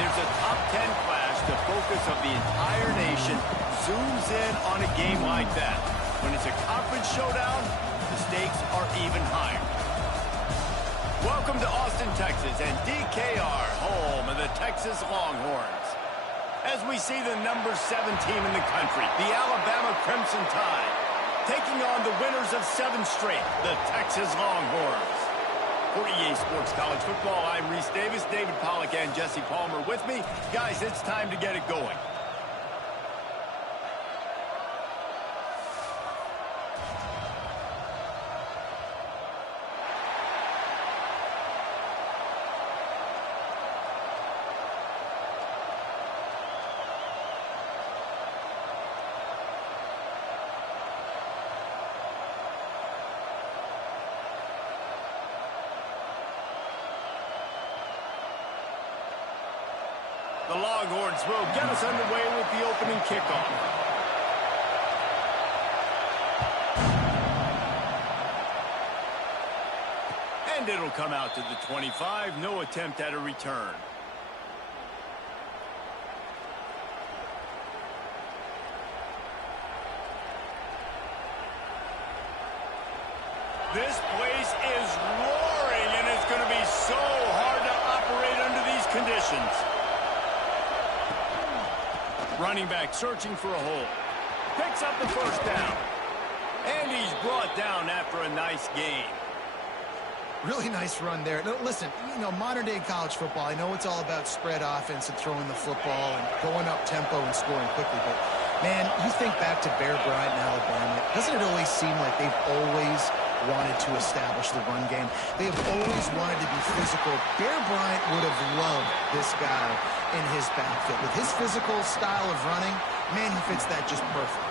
there's a top 10 clash. The focus of the entire nation zooms in on a game like that. When it's a conference showdown, the stakes are even higher. Welcome to Austin, Texas, and DKR, home of the Texas Longhorns. As we see the number 7 team in the country, the Alabama Crimson Tide, taking on the winners of 7 straight, the Texas Longhorns. For EA Sports College Football, I'm Reese Davis, David Pollack, and Jesse Palmer with me. Guys, it's time to get it going. The Longhorns will get us underway with the opening kickoff. And it'll come out to the 25. No attempt at a return. This place is roaring, and it's going to be so hard to operate under these conditions. Running back searching for a hole. Picks up the first down. And he's brought down after a nice gain. Really nice run there. No, listen, modern-day college football, I know it's all about spread offense and throwing the football and going up tempo and scoring quickly, but, man, you think back to Bear Bryant in Alabama, doesn't it always seem like they've always wanted to establish the run game? They have always wanted to be physical. Bear Bryant would have loved this guy in his backfield. With his physical style of running, man, he fits that just perfect.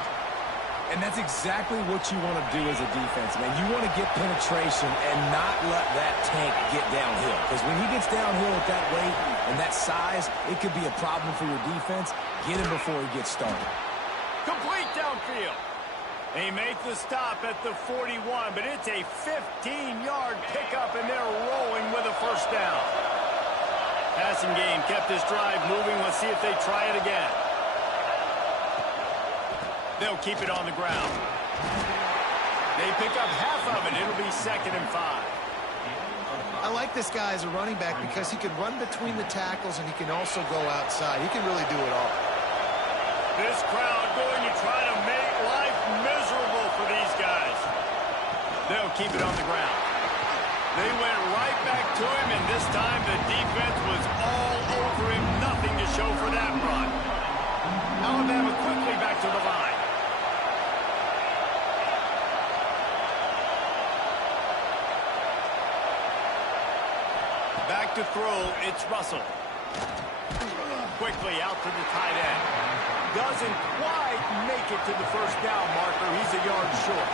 And that's exactly what you want to do as a defense, man. You want to get penetration and not let that tank get downhill. Because when he gets downhill at that weight and that size, it could be a problem for your defense. Get him before he gets started. Complete downfield. They make the stop at the 41, but it's a 15-yard pickup, and they're rolling with a first down. Passing game kept this drive moving. Let's see if they try it again. They'll keep it on the ground. They pick up half of it. It'll be 2nd and 5. I like this guy as a running back because he can run between the tackles and he can also go outside. He can really do it all. This crowd going to try to make life miserable for these guys. They'll keep it on the ground. They went right back to him, and this time the defense was all over him. Nothing to show for that run. Alabama quickly back to the line. Back to throw, it's Russell. Quickly out to the tight end. Doesn't quite make it to the first down marker. He's a yard short.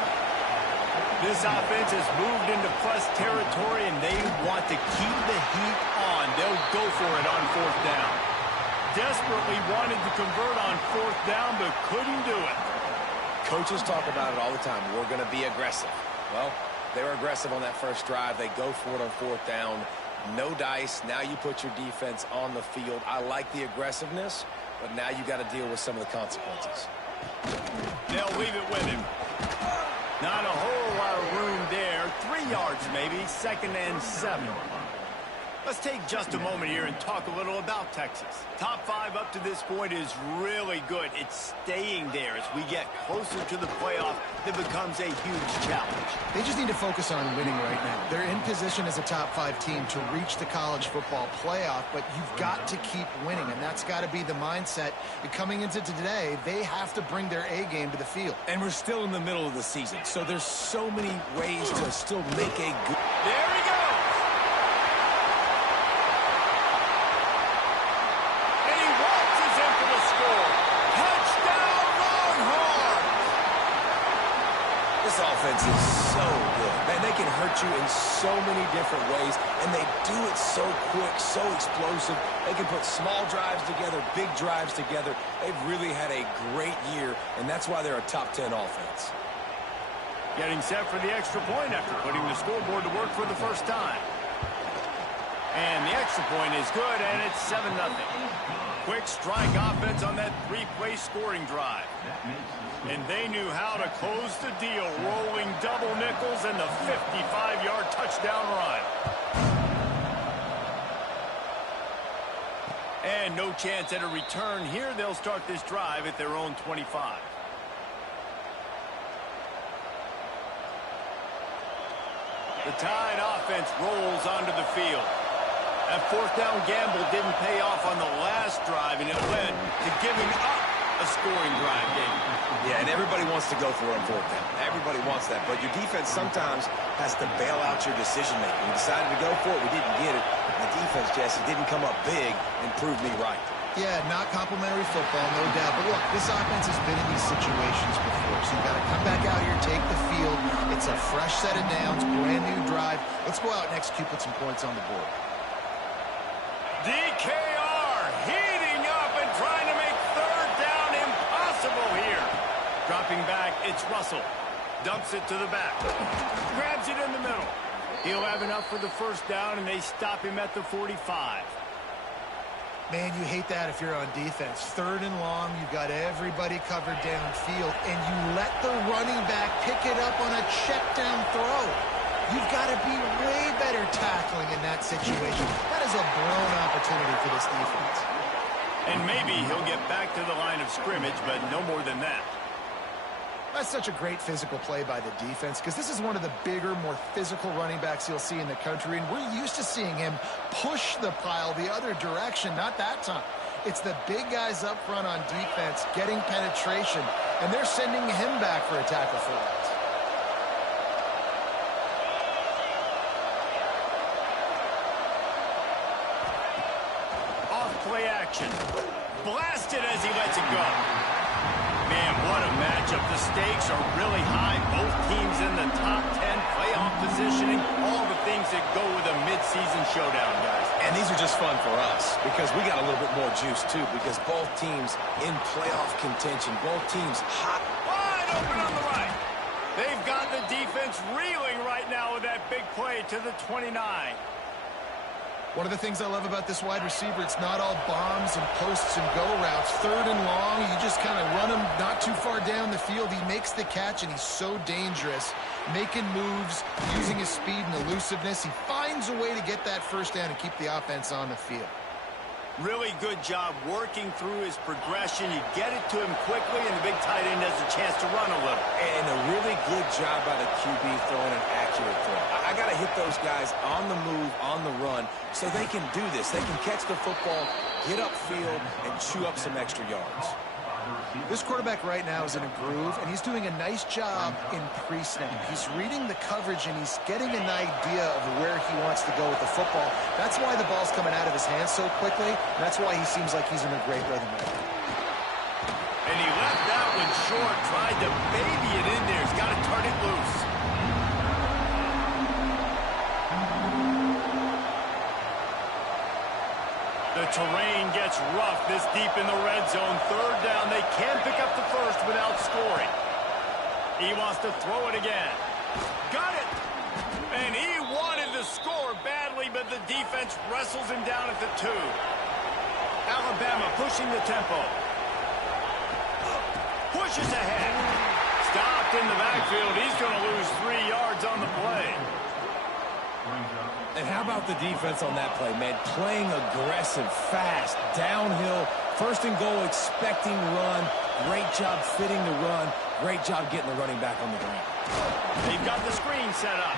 This offense has moved into plus territory, and they want to keep the heat on. They'll go for it on 4th down. Desperately wanted to convert on 4th down, but couldn't do it. Coaches talk about it all the time. We're going to be aggressive. Well, they were aggressive on that first drive. They go for it on 4th down. No dice. Now you put your defense on the field. I like the aggressiveness, but now you got to deal with some of the consequences. They'll leave it with him. Not a whole lot of room there. 3 yards maybe. 2nd and 7. Let's take just a moment here and talk a little about Texas. Top 5 up to this point is really good. It's staying there. As we get closer to the playoff, it becomes a huge challenge. They just need to focus on winning right now. They're in position as a top 5 team to reach the college football playoff, but you've got to keep winning, and that's got to be the mindset. And coming into today, they have to bring their A game to the field. And we're still in the middle of the season, so there's so many ways to still make a good... There he goes! This offense is so good. Man, they can hurt you in so many different ways, and they do it so quick, so explosive. They can put small drives together, big drives together. They've really had a great year, and that's why they're a top 10 offense. Getting set for the extra point after putting the scoreboard to work for the first time. And the extra point is good, and it's 7-0. Quick strike offense on that three-play scoring drive. And they knew how to close the deal, rolling double nickels and the 55-yard touchdown run. And no chance at a return here. They'll start this drive at their own 25. The Tide offense rolls onto the field. That fourth down gamble didn't pay off on the last drive, and it led to giving up a scoring drive, David. Yeah, and everybody wants to go for it on fourth down. Everybody wants that, but your defense sometimes has to bail out your decision-making. We decided to go for it. We didn't get it. The defense, Jesse, didn't come up big and prove me right. Yeah, not complimentary football, no doubt. But look, this offense has been in these situations before, so you've got to come back out here, take the field. It's a fresh set of downs, brand new drive. Let's go out and execute, put some points on the board. DKR heating up and trying to make third down impossible here. Dropping back, it's Russell. Dumps it to the back. Grabs it in the middle. He'll have enough for the first down, and they stop him at the 45. Man, you hate that if you're on defense. Third and long, you've got everybody covered downfield, and you let the running back pick it up on a check down throw. You've got to be way better tackling in that situation. That is a blown opportunity for this defense. And maybe he'll get back to the line of scrimmage, but no more than that. That's such a great physical play by the defense because this is one of the bigger, more physical running backs you'll see in the country, and we're used to seeing him push the pile the other direction. Not that time. It's the big guys up front on defense getting penetration, and they're sending him back for a tackle for loss. Play action. Blasted as he lets it go. Man, what a matchup. The stakes are really high. Both teams in the top 10, playoff positioning, all the things that go with a midseason showdown, guys. And these are just fun for us because we got a little bit more juice, too, because both teams in playoff contention, both teams hot. Wide open on the right. They've got the defense reeling right now with that big play to the 29. One of the things I love about this wide receiver, it's not all bombs and posts and go routes. Third and long, you just kind of run him not too far down the field. He makes the catch, and he's so dangerous, making moves, using his speed and elusiveness. He finds a way to get that first down and keep the offense on the field. Really good job working through his progression. You get it to him quickly, and the big tight end has a chance to run a little. And a really good job by the QB throwing an accurate throw. I got to hit those guys on the move, on the run, so they can do this. They can catch the football, get upfield, and chew up some extra yards. This quarterback right now is in a groove, and he's doing a nice job in pre-snap. He's reading the coverage, and he's getting an idea of where he wants to go with the football. That's why the ball's coming out of his hands so quickly, and that's why he seems like he's in a great rhythm right now. And he left that one short, tried to baby it in there. He's got to turn it loose. The terrain gets rough this deep in the red zone. Third down, they can pick up the first without scoring. He wants to throw it again. Got it! And he wanted to score badly, but the defense wrestles him down at the 2. Alabama pushing the tempo. Pushes ahead. Stopped in the backfield. He's going to lose 3 yards on the play. And how about the defense on that play, man? Playing aggressive, fast, downhill, first and goal, expecting run. Great job fitting the run. Great job getting the running back on the ground. They've got the screen set up.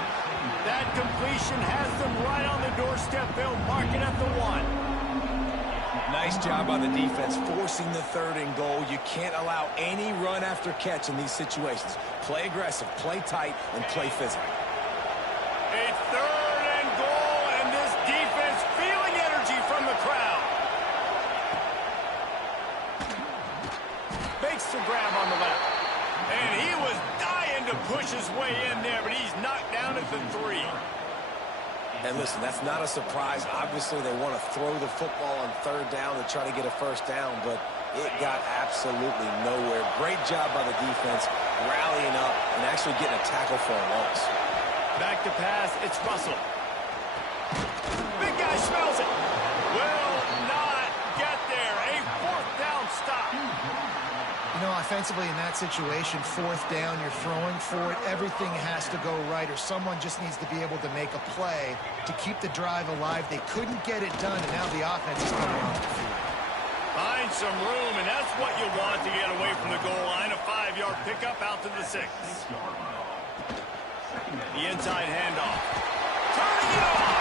That completion has them right on the doorstep. They'll mark it at the 1. Nice job by the defense, forcing the third and goal. You can't allow any run after catch in these situations. Play aggressive, play tight, and play physical. A third and goal, and this defense feeling energy from the crowd. Makes the grab on the left. And he was dying to push his way in there, but he's knocked down at the 3. And listen, that's not a surprise. Obviously, they want to throw the football on third down to try to get a first down, but it got absolutely nowhere. Great job by the defense, rallying up and actually getting a tackle for a loss. Back to pass, it's Russell. Big guy defensively in that situation, fourth down, you're throwing for it, everything has to go right, or someone just needs to be able to make a play to keep the drive alive. They couldn't get it done, and now the offense is coming off the field. Find some room, and that's what you want to get away from the goal line. A 5-yard pickup out to the 6. The inside handoff. Turning it off.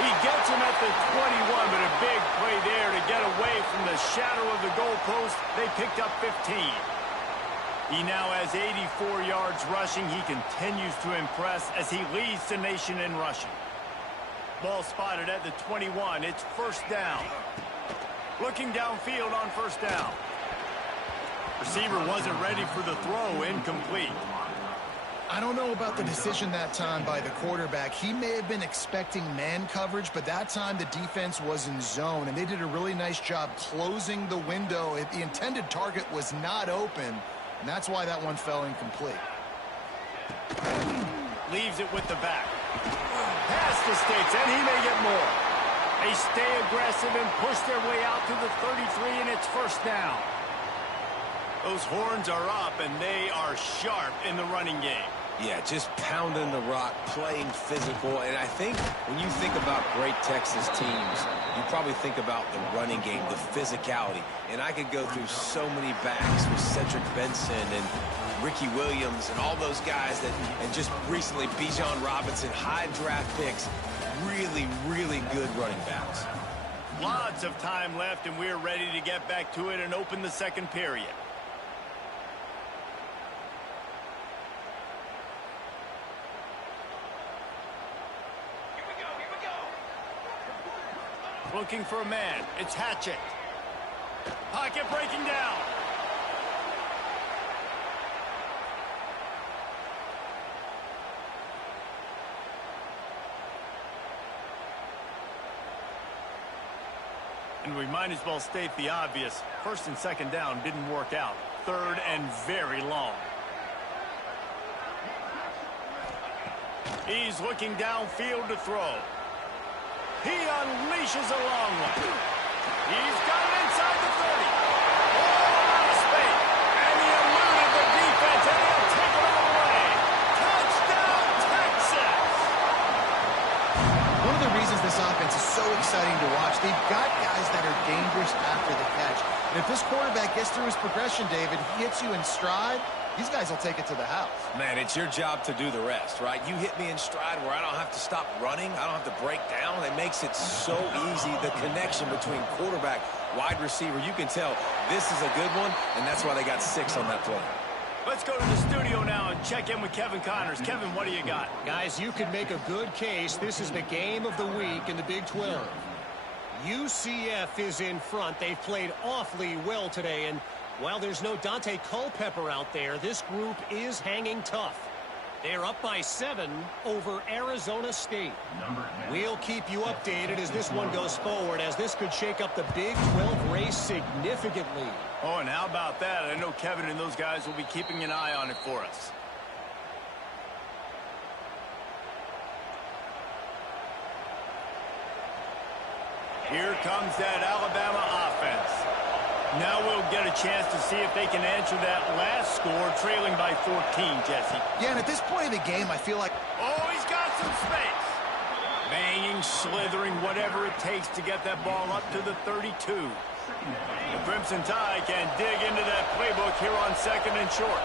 He gets him at the 21, but a big play there to get away from the shadow of the goalpost. They picked up 15. He now has 84 yards rushing. He continues to impress as he leads the nation in rushing. Ball spotted at the 21. It's first down. Looking downfield on first down. Receiver wasn't ready for the throw. Incomplete. I don't know about the decision that time by the quarterback. He may have been expecting man coverage, but that time the defense was in zone, and they did a really nice job closing the window. The intended target was not open, and that's why that one fell incomplete. Leaves it with the back. Past the sticks, and he may get more. They stay aggressive and push their way out to the 33, and it's first down. Those horns are up, and they are sharp in the running game. Yeah, just pounding the rock, playing physical. And I think when you think about great Texas teams, you probably think about the running game, the physicality. And I could go through so many backs with Cedric Benson and Ricky Williams and all those guys that, and just recently Bijan Robinson, high draft picks, really, really good running backs. Lots of time left, and we're ready to get back to it and open the second period. Looking for a man. It's Hatchett. Pocket breaking down. And we might as well state the obvious. First and second down didn't work out. Third and very long. He's looking downfield to throw. He unleashes a long one. He's got it inside the 30. Oh, out of space. And he eluded the defense, and he'll take it all the way. Touchdown, Texas! One of the reasons this offense is so exciting to watch, they've got guys that are dangerous after the catch. And if this quarterback gets through his progression, David, he hits you in stride, these guys will take it to the house. Man, it's your job to do the rest, right? You hit me in stride where I don't have to stop running. I don't have to break down. It makes it so easy, the connection between quarterback, wide receiver. You can tell this is a good one, and that's why they got 6 on that play. Let's go to the studio now and check in with Kevin Connors. Kevin, what do you got? Guys, you could make a good case. This is the game of the week in the Big 12. UCF is in front. They've played awfully well today, and while there's no Dante Culpepper out there, this group is hanging tough. They're up by 7 over Arizona State. We'll keep you updated as this one goes forward, as this could shake up the Big 12 race significantly. Oh, and how about that? I know Kevin and those guys will be keeping an eye on it for us. Here comes that Alabama offense. Now we'll get a chance to see if they can answer that last score, trailing by 14, Jesse. Yeah, and at this point in the game, I feel like... Oh, he's got some space. Banging, slithering, whatever it takes to get that ball up to the 32. The Crimson Tide can dig into that playbook here on second and short.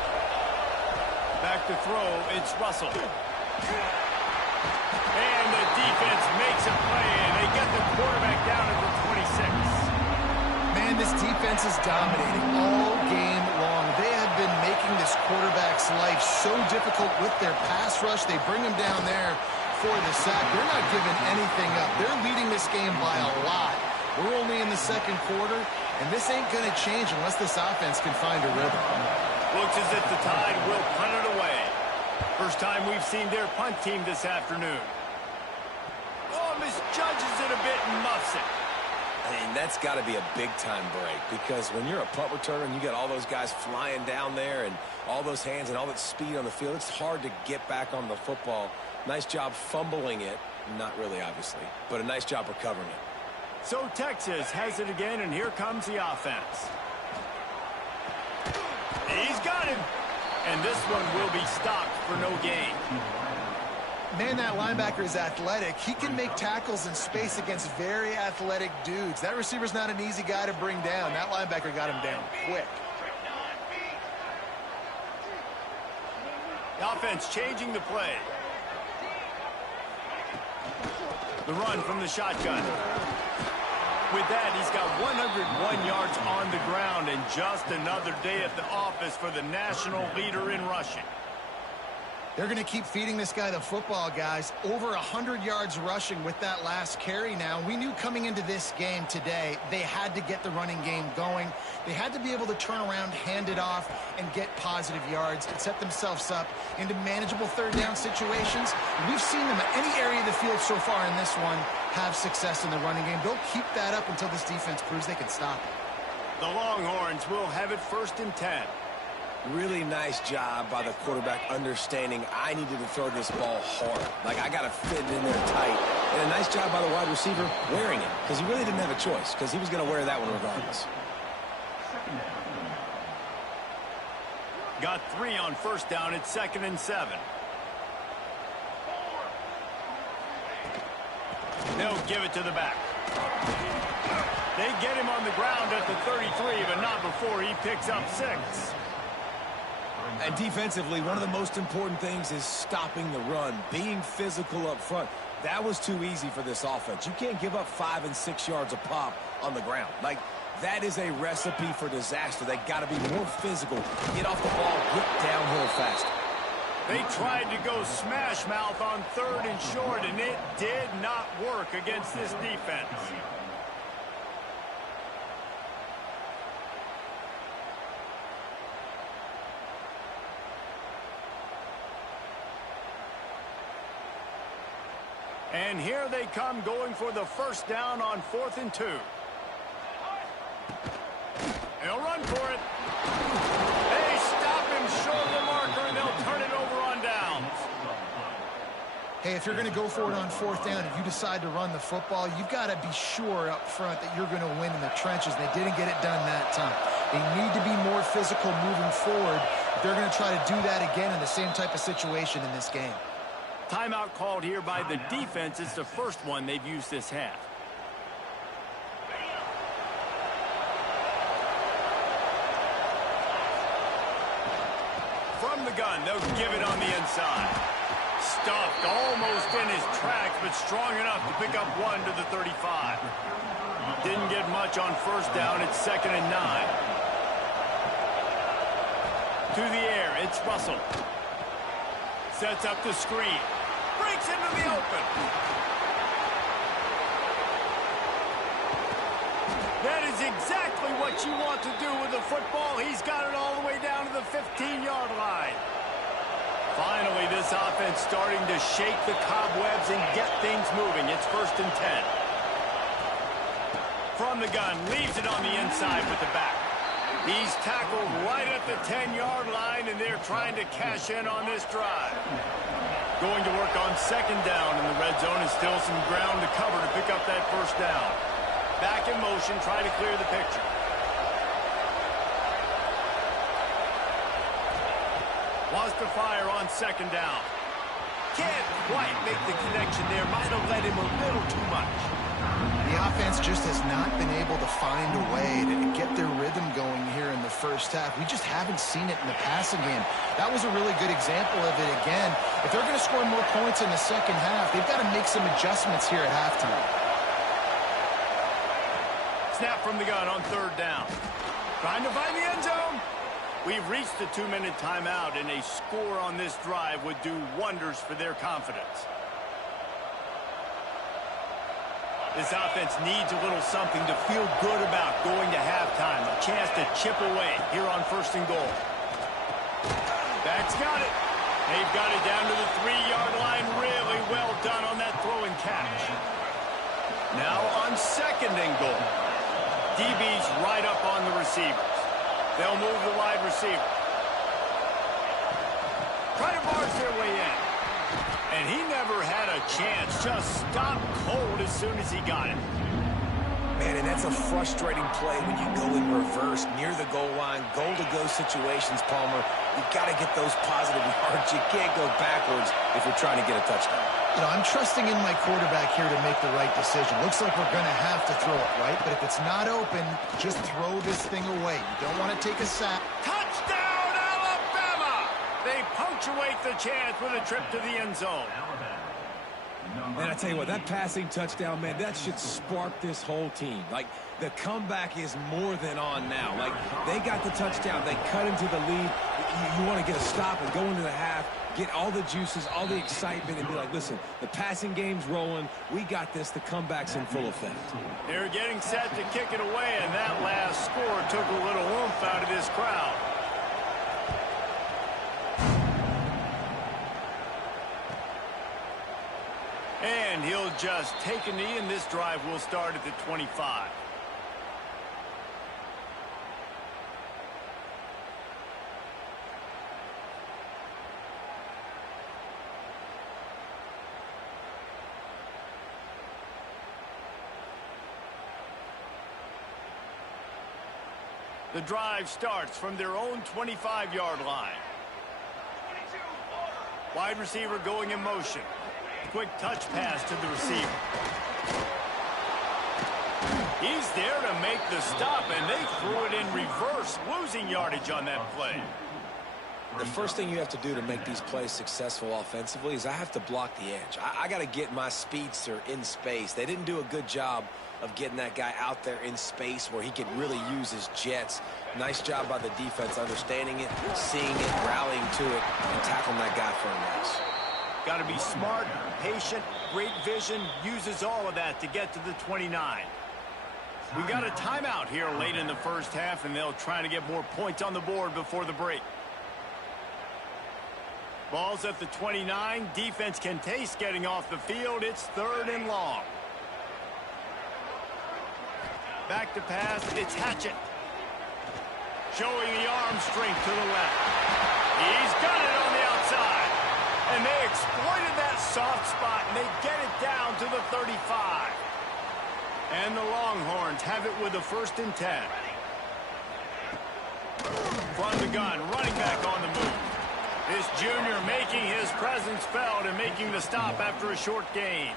Back to throw, it's Russell. And the defense makes a play, and they get the quarterback down at the 26. Man, this defense is dominating all game long. They have been making this quarterback's life so difficult with their pass rush. They bring him down there for the sack. They're not giving anything up. They're leading this game by a lot. We're only in the second quarter, and this ain't going to change unless this offense can find a rhythm. Looks as if the Tide will punt it away. First time we've seen their punt team this afternoon. Oh, misjudges it a bit and muffs it. And that's got to be a big-time break, because when you're a punt returner and you got all those guys flying down there and all those hands and all that speed on the field, it's hard to get back on the football. Nice job fumbling it. Not really, obviously, but a nice job recovering it. So Texas has it again, and here comes the offense. He's got him. And this one will be stopped for no gain. Man, that linebacker is athletic. He can make tackles in space against very athletic dudes. That receiver's not an easy guy to bring down. That linebacker got him down quick. The offense changing the play. The run from the shotgun. With that, he's got 101 yards on the ground, and just another day at the office for the national leader in rushing. They're going to keep feeding this guy the football, guys. Over 100 yards rushing with that last carry now. We knew coming into this game today, they had to get the running game going. They had to be able to turn around, hand it off, and get positive yards and set themselves up into manageable third down situations. We've seen them at any area of the field so far in this one have success in the running game. They'll keep that up until this defense proves they can stop it. The Longhorns will have it 1st and 10. Really nice job by the quarterback understanding I needed to throw this ball hard. Like, I got to fit it in there tight. And a nice job by the wide receiver wearing it, because he really didn't have a choice, because he was going to wear that one regardless. Got 3 on 1st down. It's 2nd and 7. They'll give it to the back. They get him on the ground at the 33, but not before he picks up 6. And defensively, one of the most important things is stopping the run, being physical up front. That was too easy for this offense. You can't give up 5 and 6 yards a pop on the ground. Like, that is a recipe for disaster. They got to be more physical, get off the ball, get downhill fast. They tried to go smash mouth on 3rd and short, and it did not work against this defense. And here they come going for the 1st down on 4th and 2. They'll run for it. They stop him short of the marker, and they'll turn it over on downs. Hey, if you're going to go for it on 4th down, if you decide to run the football, you've got to be sure up front that you're going to win in the trenches. They didn't get it done that time. They need to be more physical moving forward. They're going to try to do that again in the same type of situation in this game. Timeout called here by the defense. It's the first one they've used this half. From the gun, they'll give it on the inside. Stuffed almost in his tracks, but strong enough to pick up 1 to the 35. Didn't get much on 1st down. It's 2nd and 9. To the air, it's Russell. Sets up the screen. Breaks into the open. That is exactly what you want to do with the football. He's got it all the way down to the 15-yard line. Finally, this offense starting to shake the cobwebs and get things moving. It's 1st and 10. From the gun, leaves it on the inside with the back. He's tackled right at the 10-yard line, and they're trying to cash in on this drive. Going to work on 2nd down in the red zone, and still some ground to cover to pick up that 1st down. Back in motion, try to clear the picture. Wants to fire on 2nd down. Can't quite make the connection there. Might have led him a little too much. The offense just has not been able to find a way to get their rhythm going here in the 1st half. We just haven't seen it in the passing game. That was a really good example of it again. If they're going to score more points in the 2nd half, they've got to make some adjustments here at halftime. Snap from the gun on 3rd down. Trying to find the end zone. We've reached the 2-minute timeout, and a score on this drive would do wonders for their confidence. This offense needs a little something to feel good about going to halftime. A chance to chip away here on 1st and goal. That's got it. They've got it down to the 3-yard line. Really well done on that throw and catch. Now on 2nd and goal. DB's right up on the receivers. They'll move the wide receiver. Try to barge their way in. And he never had a chance. Just stopped cold as soon as he got it. Man, and that's a frustrating play when you go in reverse near the goal line, goal-to-go situations, Palmer. You've got to get those positive yards. You can't go backwards if you're trying to get a touchdown. You know, I'm trusting in my quarterback here to make the right decision. Looks like we're going to have to throw it, right? But if it's not open, just throw this thing away. You don't want to take a sack. Touchdown, Alabama! They punctuate the chance with a trip to the end zone. Man, I tell you what, that passing touchdown, man, that should spark this whole team. Like, the comeback is more than on now. Like, they got the touchdown. They cut into the lead. You want to get a stop and go into the half, get all the juices, all the excitement, and be like, listen, the passing game's rolling. We got this. The comeback's in full effect. They're getting set to kick it away, and that last score took a little oomph out of this crowd. And he'll just take a knee, and this drive will start at the 25. The drive starts from their own 25-yard line. Wide receiver going in motion. Quick touch pass to the receiver. He's there to make the stop, and they threw it in reverse, losing yardage on that play. The first thing you have to do to make these plays successful offensively is I have to block the edge. I got to get my speedster in space. They didn't do a good job of getting that guy out there in space where he could really use his jets. Nice job by the defense understanding it, seeing it, rallying to it, and tackling that guy for a loss. Got to be smart, patient, great vision, uses all of that to get to the 29. We got a timeout here late in the first half, and they'll try to get more points on the board before the break. Ball's at the 29. Defense can taste getting off the field. It's 3rd and long. Back to pass. It's Hatchett. Showing the arm strength to the left. He's got it on the outside. And they exploited that soft spot, and they get it down to the 35. And the Longhorns have it with a 1st and 10. From the gun, running back on the move. This junior making his presence felt and making the stop after a short gain.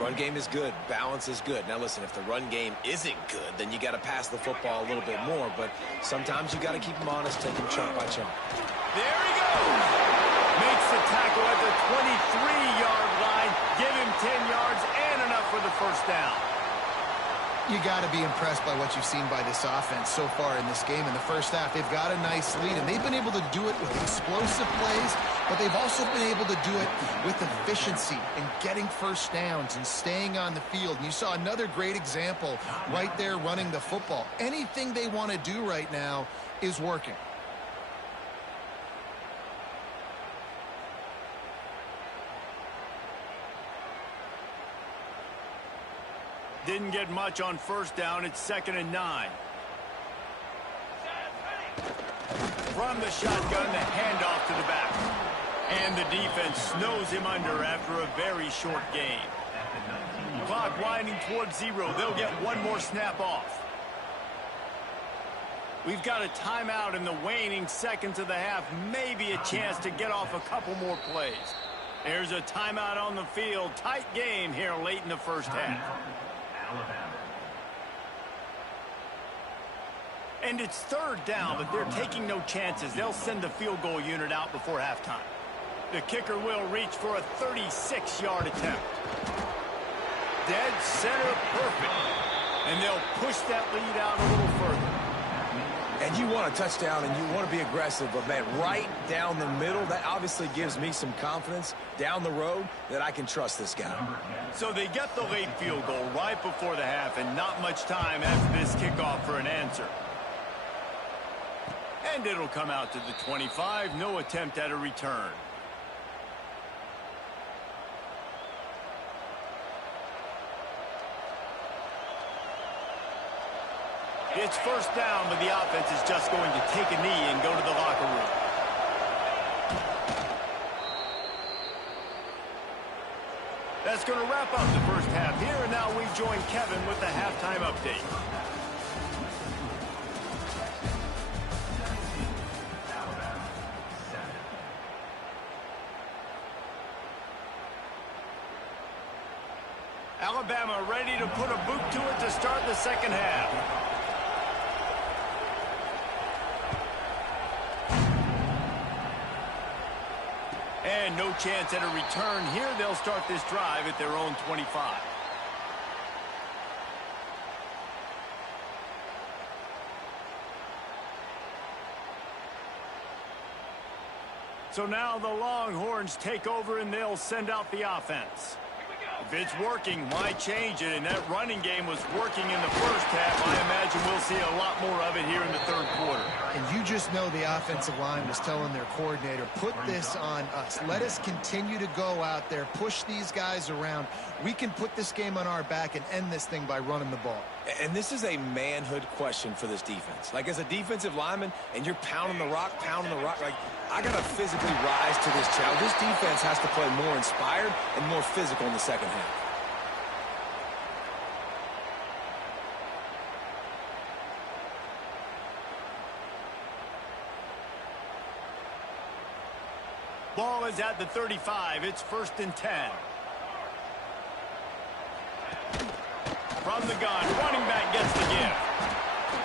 Run game is good. Balance is good. Now, listen, if the run game isn't good, then you got to pass the football a little bit more. But sometimes you got to keep them honest, take them chunk by chunk. There he goes. Makes the tackle at the 23-yard line. Give him 10 yards and enough for the 1st down. You got to be impressed by what you've seen by this offense so far in this game. In the first half, they've got a nice lead, and they've been able to do it with explosive plays, but they've also been able to do it with efficiency and getting 1st downs and staying on the field. And you saw another great example right there running the football. Anything they want to do right now is working. Didn't get much on 1st down. It's 2nd and 9. From the shotgun, the handoff to the back. And the defense snows him under after a very short game. Clock winding towards 0. They'll get one more snap off. We've got a timeout in the waning seconds of the half. Maybe a chance to get off a couple more plays. There's a timeout on the field. Tight game here late in the first half. And it's 3rd down, but they're taking no chances. They'll send the field goal unit out before halftime. The kicker will reach for a 36-yard attempt. Dead center perfect. And they'll push that lead out a little further. And you want a touchdown and you want to be aggressive, but, man, right down the middle, that obviously gives me some confidence down the road that I can trust this guy. So they get the late field goal right before the half, and not much time after this kickoff for an answer. And it'll come out to the 25. No attempt at a return. It's 1st down, but the offense is just going to take a knee and go to the locker room. That's going to wrap up the first half here, and now we join Kevin with the halftime update. Alabama ready to put a boot to it to start the second half. And no chance at a return here. They'll start this drive at their own 25. So now the Longhorns take over and they'll send out the offense. If it's working, why change it? And that running game was working in the first half. I imagine we'll see a lot more of it here in the third quarter. And you just know the offensive line was telling their coordinator, put this on us. Let us continue to go out there, push these guys around. We can put this game on our back and end this thing by running the ball. And this is a manhood question for this defense. Like, as a defensive lineman, and you're pounding the rock, like, I got to physically rise to this challenge. This defense has to play more inspired and more physical in the second half. Ball is at the 35. It's 1st and 10. From the gun, running back gets the give.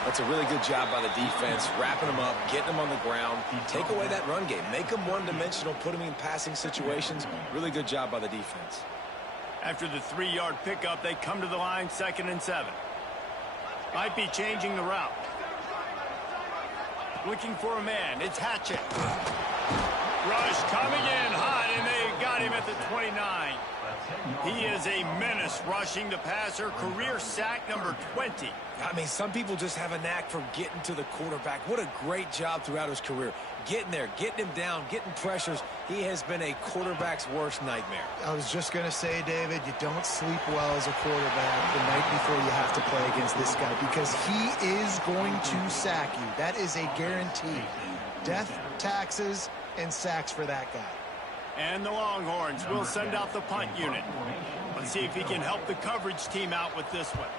That's a really good job by the defense, wrapping them up, getting them on the ground. Take away that run game. Make them one-dimensional, put them in passing situations. Really good job by the defense. After the 3-yard pickup, they come to the line, 2nd and 7. Might be changing the route. Looking for a man. It's Hatchett. Rush coming in hot, and they got him at the 29. He is a menace rushing the passer. Career sack number 20. I mean, some people just have a knack for getting to the quarterback. What a great job throughout his career. Getting there, getting him down, getting pressures. He has been a quarterback's worst nightmare. I was just going to say, David, you don't sleep well as a quarterback the night before you have to play against this guy because he is going to sack you. That is a guarantee. Death, taxes, and sacks for that guy. And the Longhorns will send out the punt unit. Let's see if he can help the coverage team out with this one.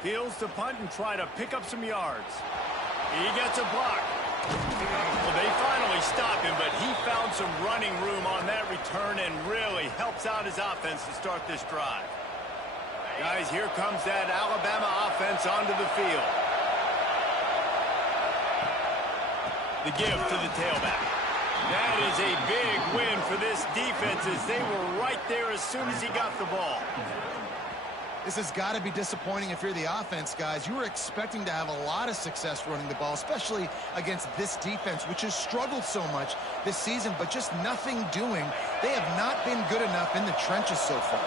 Fields to punt and try to pick up some yards. He gets a block. Well, they finally stop him, but he found some running room on that return and really helps out his offense to start this drive. Guys, here comes that Alabama offense onto the field. The give to the tailback. That is a big win for this defense as they were right there as soon as he got the ball. This has got to be disappointing if you're the offense, guys. You were expecting to have a lot of success running the ball, especially against this defense, which has struggled so much this season, but just nothing doing. They have not been good enough in the trenches so far.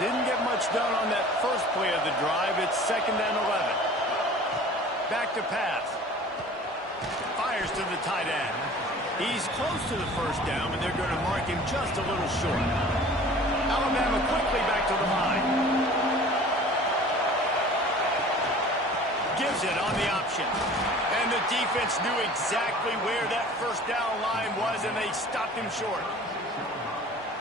Didn't get much done on that first play of the drive. It's 2nd and 11. Back to pass. Fires to the tight end. He's close to the first down, but they're going to mark him just a little short. Alabama quickly back to the line. Gives it on the option. And the defense knew exactly where that first down line was, and they stopped him short.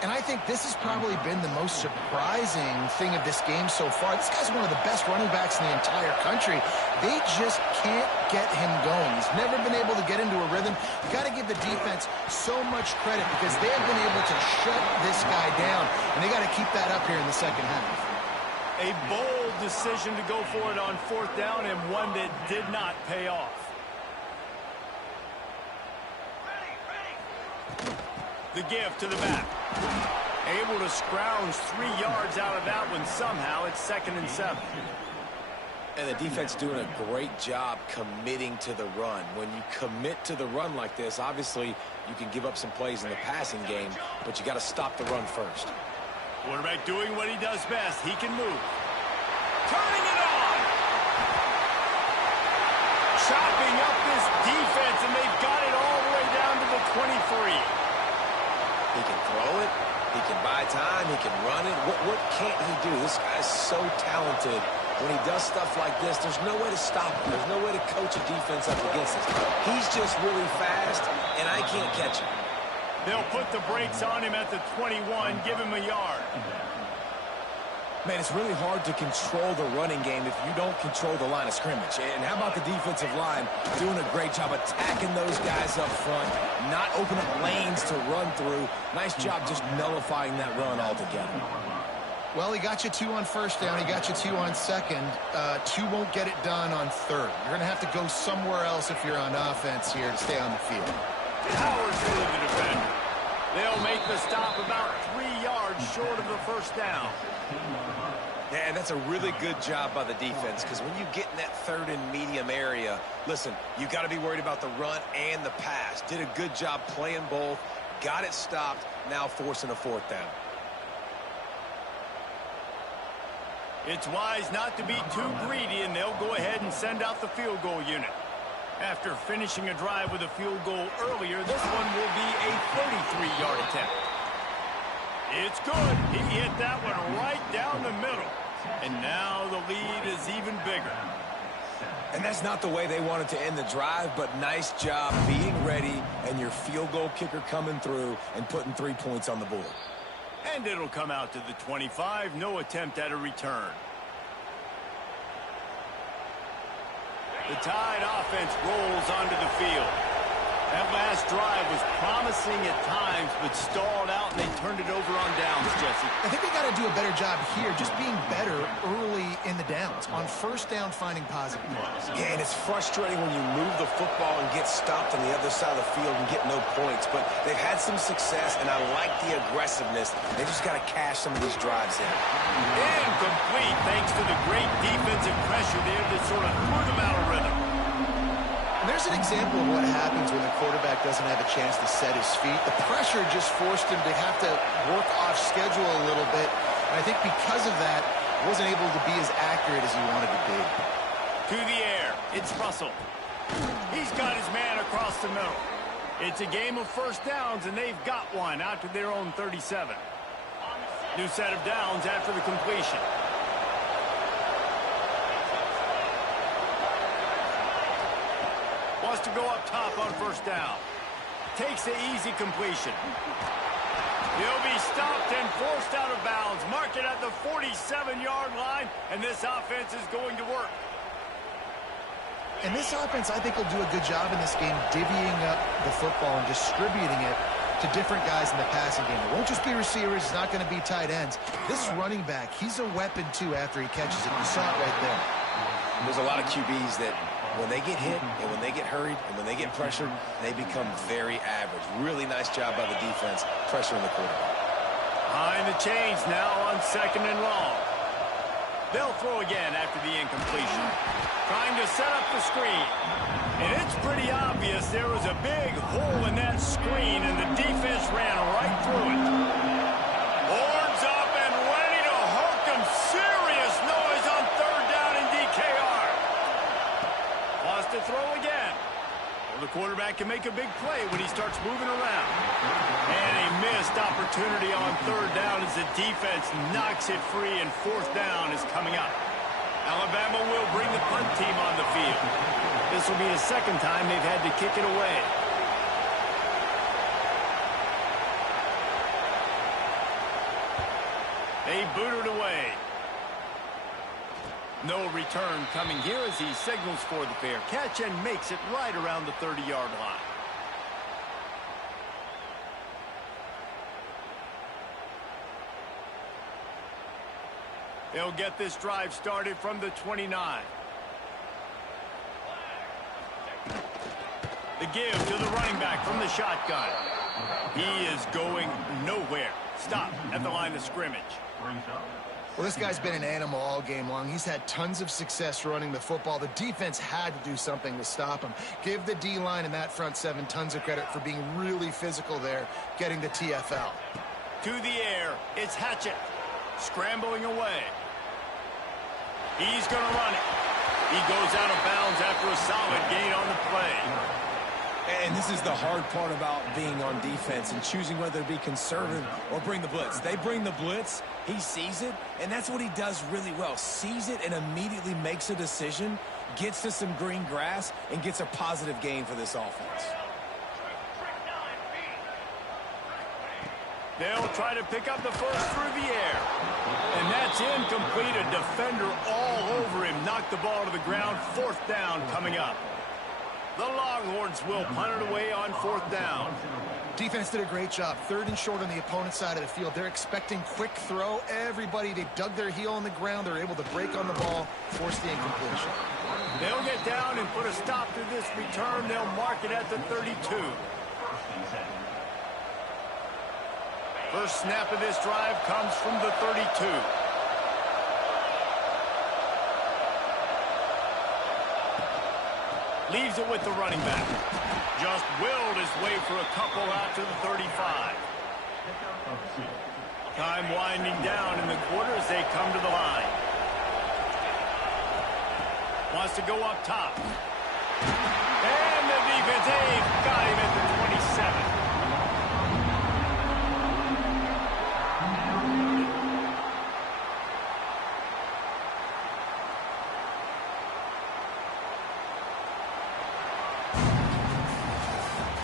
And I think this has probably been the most surprising thing of this game so far. This guy's one of the best running backs in the entire country. They just can't get him going. He's never been able to get into a rhythm. You got to give the defense so much credit because they have been able to shut this guy down, and they got to keep that up here in the second half. A bold decision to go for it on 4th down and one that did not pay off. The give to the back. Able to scrounge 3 yards out of that one somehow. It's 2nd and 7. And the defense doing a great job committing to the run. When you commit to the run like this, obviously you can give up some plays in the passing game, but you got to stop the run first. Quarterback doing what he does best. He can move. Turning it on. Chopping up this defense, and they've got it all the way down to the 23. He can throw it. He can buy time. He can run it. What can't he do? This guy's so talented. When he does stuff like this, there's no way to stop him. There's no way to coach a defense up against this. He's just really fast, and I can't catch him. They'll put the brakes on him at the 21, give him a yard. Man, it's really hard to control the running game if you don't control the line of scrimmage. And how about the defensive line doing a great job attacking those guys up front, not opening up lanes to run through. Nice job just nullifying that run altogether. Well, he got you 2 on first down. He got you 2 on second. 2 won't get it done on third. You're going to have to go somewhere else if you're on offense here to stay on the field. Powers through the defender. They'll make the stop about 3 yards short of the first down. Yeah, that's a really good job by the defense, because when you get in that third and medium area, listen, you got to be worried about the run and the pass. Did a good job playing both, got it stopped, now forcing a 4th down. It's wise not to be too greedy, and they'll go ahead and send out the field goal unit. After finishing a drive with a field goal earlier, this one will be a 33-yard attempt. It's good. He hit that one right down the middle. And now the lead is even bigger. And that's not the way they wanted to end the drive, but nice job being ready and your field goal kicker coming through and putting 3 points on the board. And it'll come out to the 25. No attempt at a return. The Tide offense rolls onto the field. That last drive was promising at times, but stalled out, and they turned it over on downs, Jesse. I think they got to do a better job here, just being better early in the downs. On first down, finding positive plays. Yeah, and it's frustrating when you move the football and get stopped on the other side of the field and get no points. But they've had some success, and I like the aggressiveness. They just got to cash some of these drives in. Incomplete, thanks to the great defensive pressure there that sort of threw them out of rhythm. There's an example of what happens when the quarterback doesn't have a chance to set his feet. The pressure just forced him to have to work off schedule a little bit. And I think because of that, wasn't able to be as accurate as he wanted to be. To the air, it's Russell. He's got his man across the middle. It's a game of first downs, and they've got one out to their own 37. New set of downs after the completion. Wants to go up top on first down. Takes the easy completion. He'll be stopped and forced out of bounds. Mark it at the 47-yard line, and this offense is going to work. And this offense, I think, will do a good job in this game divvying up the football and distributing it to different guys in the passing game. It won't just be receivers. It's not going to be tight ends. This running back, he's a weapon, too, after he catches it. You saw it right there. There's a lot of QBs that when they get hit and when they get hurried and when they get pressured, they become very average. Really nice job by the defense pressuring the quarterback. Behind the chains now on 2nd and long. They'll throw again after the incompletion. Trying to set up the screen. And it's pretty obvious there was a big hole in that screen, and the defense ran right through it. Horns up and ready to hook them. Serious noise on 3rd down in DKR. Wants to throw again. Well, the quarterback can make a big play when he starts moving around. And a missed opportunity on 3rd down as the defense knocks it free, and 4th down is coming up. Alabama will bring the punt team on the field. This will be the 2nd time they've had to kick it away. They boot it away. No return coming here as he signals for the fair catch and makes it right around the 30-yard line. They'll get this drive started from the 29. The give to the running back from the shotgun. He is going nowhere. Stop at the line of scrimmage. Well, this guy's been an animal all game long. He's had tons of success running the football. The defense had to do something to stop him. Give the D-line and that front 7 tons of credit for being really physical there, getting the TFL. To the air, it's Hatchett. Scrambling away. He's going to run it. He goes out of bounds after a solid gain on the play. And this is the hard part about being on defense and choosing whether to be conservative or bring the blitz. They bring the blitz, he sees it, and that's what he does really well. Sees it and immediately makes a decision, gets to some green grass, and gets a positive gain for this offense. They'll try to pick up the first through the air. And that's incomplete. A defender all over him. Knocked the ball to the ground. 4th down coming up. The Longhorns will punt it away on 4th down. Defense did a great job. 3rd and short on the opponent's side of the field. They're expecting quick throw. Everybody, they dug their heel on the ground. They're able to break on the ball, force the incompletion. They'll get down and put a stop to this return. They'll mark it at the 32. First snap of this drive comes from the 32. Leaves it with the running back. Just willed his way for a couple out to the 35. Time winding down in the quarter as they come to the line. Wants to go up top. And the defense, they've got him at the 27.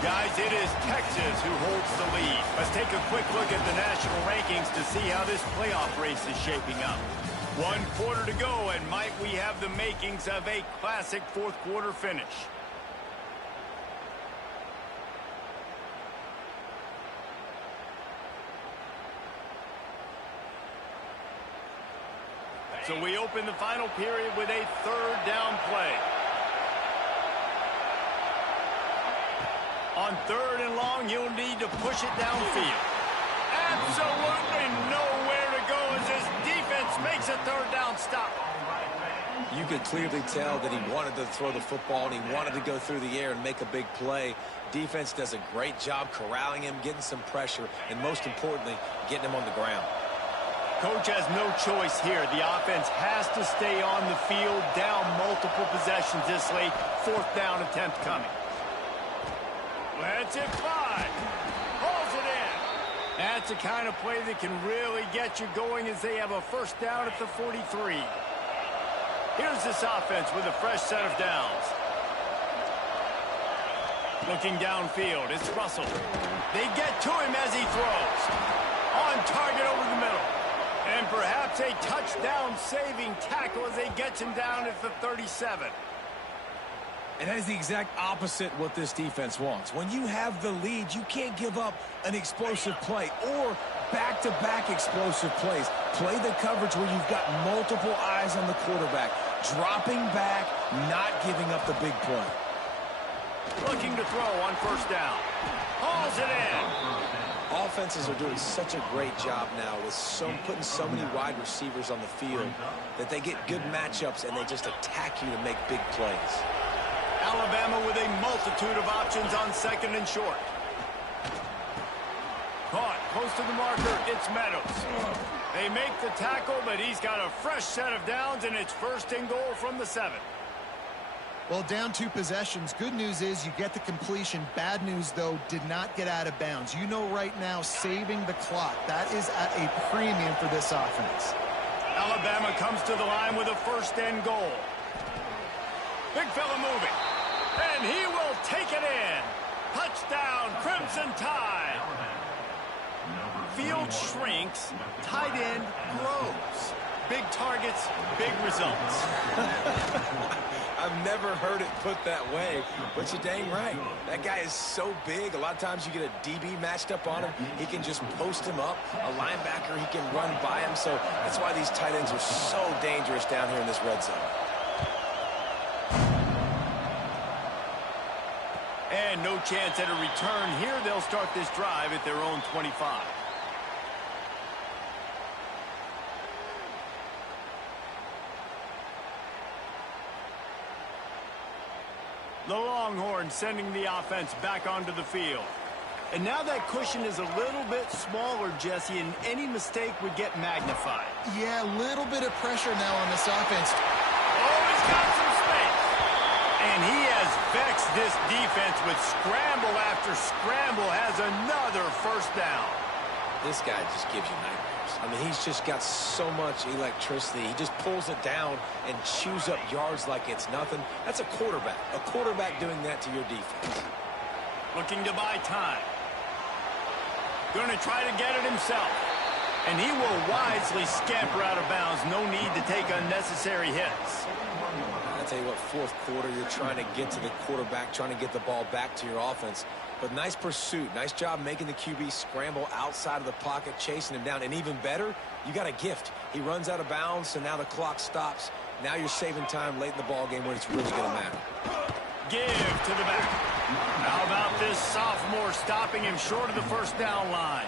Guys, it is Texas who holds the lead. Let's take a quick look at the national rankings to see how this playoff race is shaping up. 1 quarter to go, and might we have the makings of a classic 4th quarter finish. So we open the final period with a 3rd down play. On 3rd and long, he'll need to push it downfield. Absolutely nowhere to go as his defense makes a 3rd down stop. You could clearly tell that he wanted to throw the football and he wanted to go through the air and make a big play. Defense does a great job corralling him, getting some pressure, and most importantly, getting him on the ground. Coach has no choice here. The offense has to stay on the field, down multiple possessions this late. 4th down attempt coming. Lets it fly. Pulls it in. That's the kind of play that can really get you going as they have a 1st down at the 43. Here's this offense with a fresh set of downs. Looking downfield, it's Russell. They get to him as he throws. On target over the middle. And perhaps a touchdown-saving tackle as they get him down at the 37. And that is the exact opposite what this defense wants. When you have the lead, you can't give up an explosive play or back-to-back explosive plays. Play the coverage where you've got multiple eyes on the quarterback. Dropping back, not giving up the big play. Looking to throw on 1st down. Hauls it in. Offenses are doing such a great job now with putting so many wide receivers on the field that they get good matchups and they just attack you to make big plays. Alabama with a multitude of options on 2nd and short. Caught close to the marker, it's Meadows. They make the tackle, but he's got a fresh set of downs, and it's 1st and goal from the 7. Well, down 2 possessions. Good news is you get the completion. Bad news, though, did not get out of bounds. You know right now, saving the clock. That is at a premium for this offense. Alabama comes to the line with a 1st and goal. Big fella moving. And he will take it in. Touchdown, Crimson Tide. Field shrinks, tight end grows. Big targets, big results. I've never heard it put that way, but you're dang right. That guy is so big. A lot of times you get a DB matched up on him. He can just post him up. A linebacker, he can run by him. So that's why these tight ends are so dangerous down here in this red zone. And no chance at a return here. They'll start this drive at their own 25. The Longhorns sending the offense back onto the field. And now that cushion is a little bit smaller, Jesse, and any mistake would get magnified. Yeah, a little bit of pressure now on this offense. Oh, he's got some space. And he has vexed this defense with scramble after scramble, has another 1st down. This guy just gives you nightmares. I mean, he's just got so much electricity. He just pulls it down and chews up yards like it's nothing. That's a quarterback. A quarterback doing that to your defense. Looking to buy time. Going to try to get it himself. And he will wisely scamper out of bounds. No need to take unnecessary hits. I'll tell you what, fourth quarter, you're trying to get to the quarterback, trying to get the ball back to your offense. But nice pursuit. Nice job making the QB scramble outside of the pocket, chasing him down. And even better, you got a gift. He runs out of bounds, so now the clock stops. Now you're saving time late in the ball game when it's really going to matter. Give to the back. How about this sophomore stopping him short of the first down line?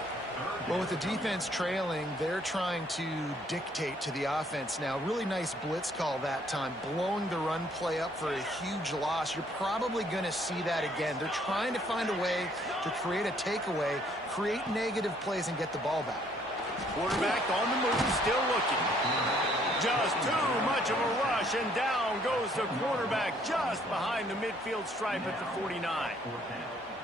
Well, with the defense trailing, they're trying to dictate to the offense now. Really nice blitz call that time, blowing the run play up for a huge loss. You're probably going to see that again. They're trying to find a way to create a takeaway, create negative plays, and get the ball back. Quarterback on the move, still looking. Just too much of a rush, and down goes the quarterback just behind the midfield stripe at the 49.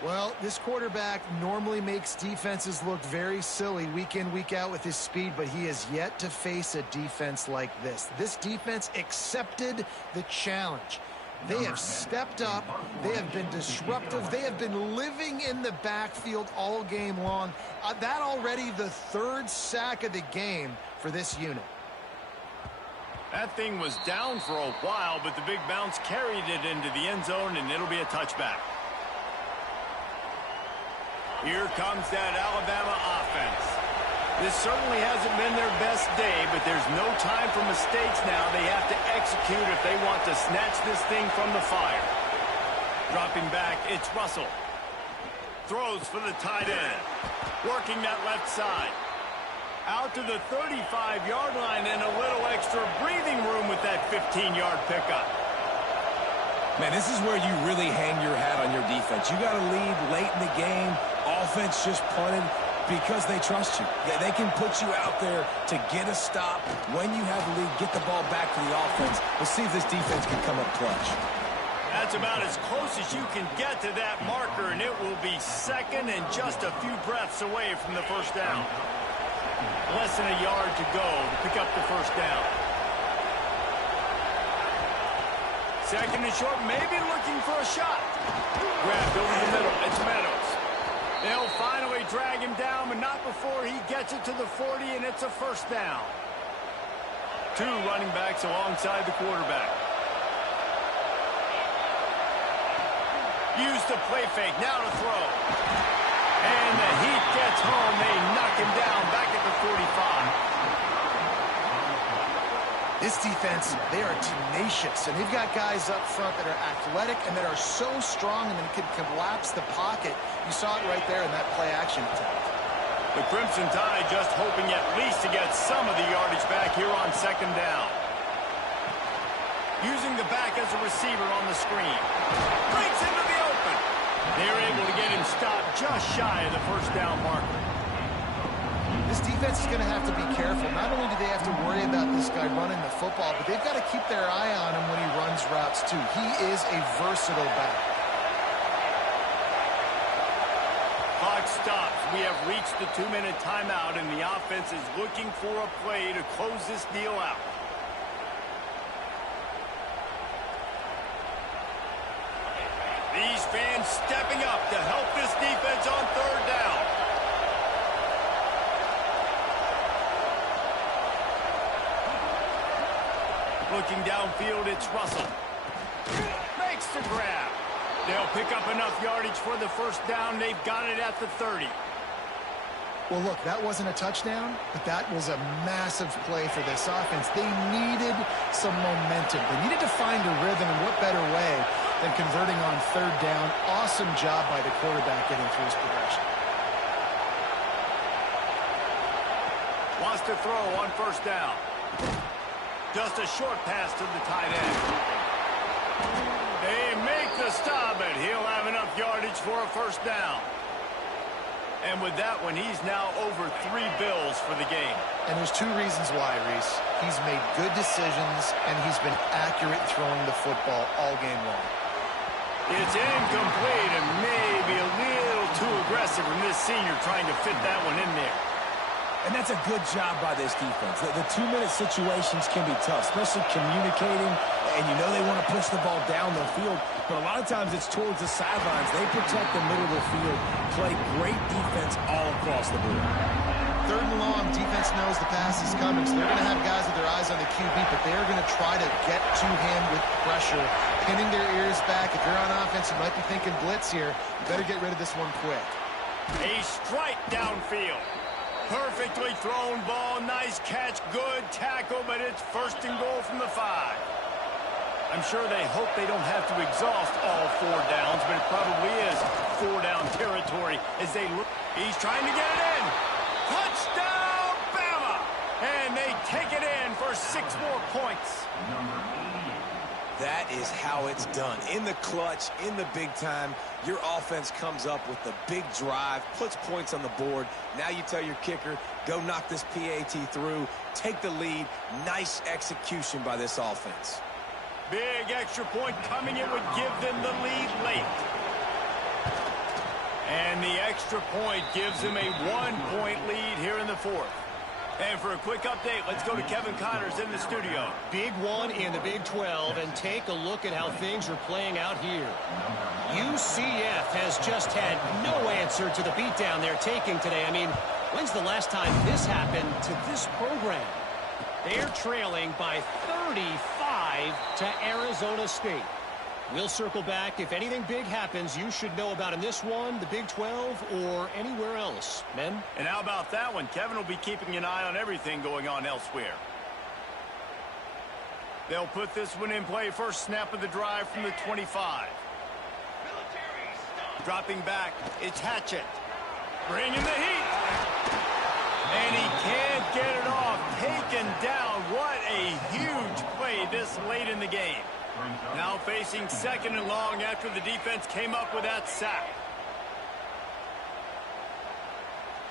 Well, this quarterback normally makes defenses look very silly week in, week out with his speed, but he has yet to face a defense like this. This defense accepted the challenge. They have stepped up. They have been disruptive. They have been living in the backfield all game long. That already the third sack of the game for this unit. That thing was down for a while, but the big bounce carried it into the end zone, and it'll be a touchback. Here comes that Alabama offense. This certainly hasn't been their best day, but there's no time for mistakes now. They have to execute if they want to snatch this thing from the fire. Dropping back, it's Russell. Throws for the tight end. Working that left side. Out to the 35-yard line and a little extra breathing room with that 15-yard pickup. Man, this is where you really hang your hat on your defense. You got to lead late in the game. Offense just punted because they trust you. They can put you out there to get a stop. When you have the lead, get the ball back to the offense. We'll see if this defense can come up clutch. That's about as close as you can get to that marker, and it will be second and just a few breaths away from the first down. Less than a yard to go to pick up the first down. Second and short, maybe looking for a shot. Grabbed over the middle, it's Meadows. They'll finally drag him down, but not before he gets it to the 40, and it's a first down. Two running backs alongside the quarterback. Use the play fake, now to throw. And the heat gets home. They knock him down back at the 45. This defense, they are tenacious, and they've got guys up front that are athletic and that are so strong and can collapse the pocket. You saw it right there in that play-action attempt. The Crimson Tide just hoping at least to get some of the yardage back here on second down. Using the back as a receiver on the screen. Breaks into the open. They're able to get him stopped just shy of the first down marker. This defense is going to have to be careful. Not only do they have to worry about this guy running the football, but they've got to keep their eye on him when he runs routes too. He is a versatile back. Clock stops. We have reached the 2-minute timeout, and the offense is looking for a play to close this deal out. These fans stepping up to help this defense on third down. Looking downfield, it's Russell. Makes the grab. They'll pick up enough yardage for the first down. They've got it at the 30. Well, look, that wasn't a touchdown, but that was a massive play for this offense. They needed some momentum. They needed to find a rhythm, and what better way than converting on third down. Awesome job by the quarterback getting through his progression. Wants to throw on first down. Just a short pass to the tight end. They make the stop, and he'll have enough yardage for a first down. And with that one, he's now over 3 bills for the game. And there's 2 reasons why, Reese. He's made good decisions, and he's been accurate throwing the football all game long. It's incomplete and maybe a little too aggressive from this senior trying to fit that one in there. And that's a good job by this defense. The 2-minute situations can be tough, especially communicating, and you know they want to push the ball down the field, but a lot of times it's towards the sidelines. They protect the middle of the field, play great defense all across the board. Third and long, defense knows the pass is coming, so they're going to have guys with their eyes on the QB, but they're going to try to get to him with pressure, pinning their ears back. If you're on offense, you might be thinking blitz here. You better get rid of this one quick. A strike downfield. Perfectly thrown ball, nice catch, good tackle, but it's first and goal from the 5. I'm sure they hope they don't have to exhaust all 4 downs, but it probably is 4-down territory as they look. He's trying to get it in. Touchdown, Bama! And they take it in for 6 more points. That is how it's done. In the clutch, in the big time, your offense comes up with the big drive, puts points on the board. Now you tell your kicker, go knock this PAT through, take the lead. Nice execution by this offense. Big extra point coming in would give them the lead late. And the extra point gives them a 1-point lead here in the 4th. And for a quick update, let's go to Kevin Connors in the studio. Big one in the Big 12, and take a look at how things are playing out here. UCF has just had no answer to the beatdown they're taking today. I mean, when's the last time this happened to this program? They're trailing by 35 to Arizona State. We'll circle back. If anything big happens, you should know about in this one, the Big 12, or anywhere else. Men? And how about that one? Kevin will be keeping an eye on everything going on elsewhere. They'll put this one in play. First snap of the drive from the 25. Dropping back, it's Hatchett. Bringing the heat. And he can't get it off. Taken down. What a huge play this late in the game. Now facing 2nd and long after the defense came up with that sack.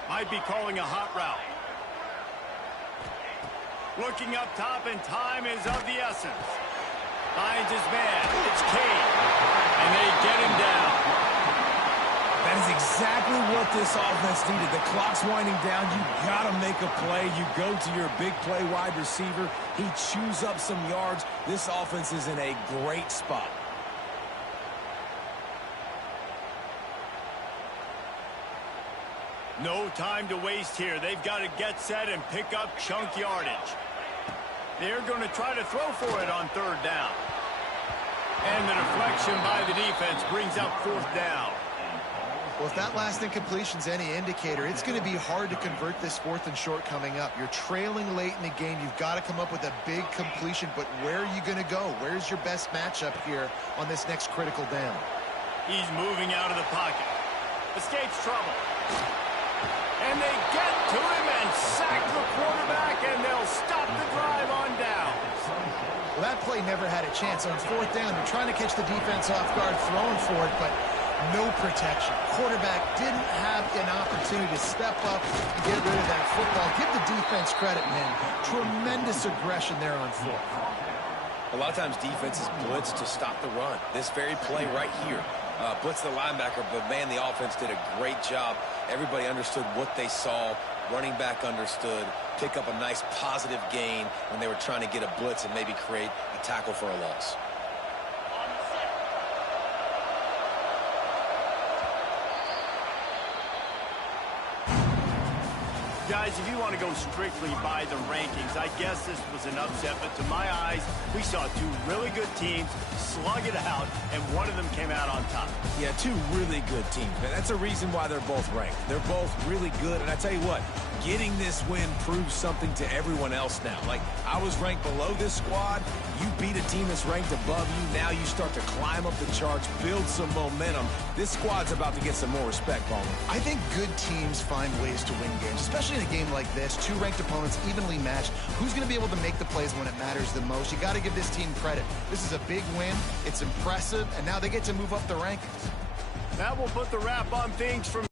Might be calling a hot route. Looking up top, and time is of the essence. Finds his man. It's Kane. And they get him down. That is exactly what this offense needed. The clock's winding down. You got to make a play. You go to your big play wide receiver. He chews up some yards. This offense is in a great spot. No time to waste here. They've got to get set and pick up chunk yardage. They're going to try to throw for it on 3rd down. And the deflection by the defense brings up 4th down. Well, if that last incompletion's any indicator, it's going to be hard to convert this 4th and short coming up. You're trailing late in the game. You've got to come up with a big completion, but where are you going to go? Where's your best matchup here on this next critical down? He's moving out of the pocket. Escapes trouble. And they get to him and sack the quarterback, and they'll stop the drive on down. Well, that play never had a chance. On 4th down, they're trying to catch the defense off guard, throwing for it, but no protection. Quarterback didn't have an opportunity to step up and get rid of that football. Give the defense credit, man. Tremendous aggression there on 4th. A lot of times defenses blitz to stop the run. This very play right here, blitz the linebacker, but man, the offense did a great job. Everybody understood what they saw. Running back understood. Pick up a nice positive gain when they were trying to get a blitz and maybe create a tackle for a loss. Guys, if you want to go strictly by the rankings, I guess this was an upset, but to my eyes, we saw 2 really good teams slug it out, and one of them came out on top. Yeah, 2 really good teams. Man, that's a reason why they're both ranked. They're both really good, and I tell you what, getting this win proves something to everyone else now. Like, I was ranked below this squad. You beat a team that's ranked above you. Now you start to climb up the charts, build some momentum. This squad's about to get some more respect, Palmer. I think good teams find ways to win games, especially in a game like this. 2 ranked opponents evenly matched. Who's going to be able to make the plays when it matters the most? You got to give this team credit. This is a big win. It's impressive, and now they get to move up the rankings. That will put the wrap on things from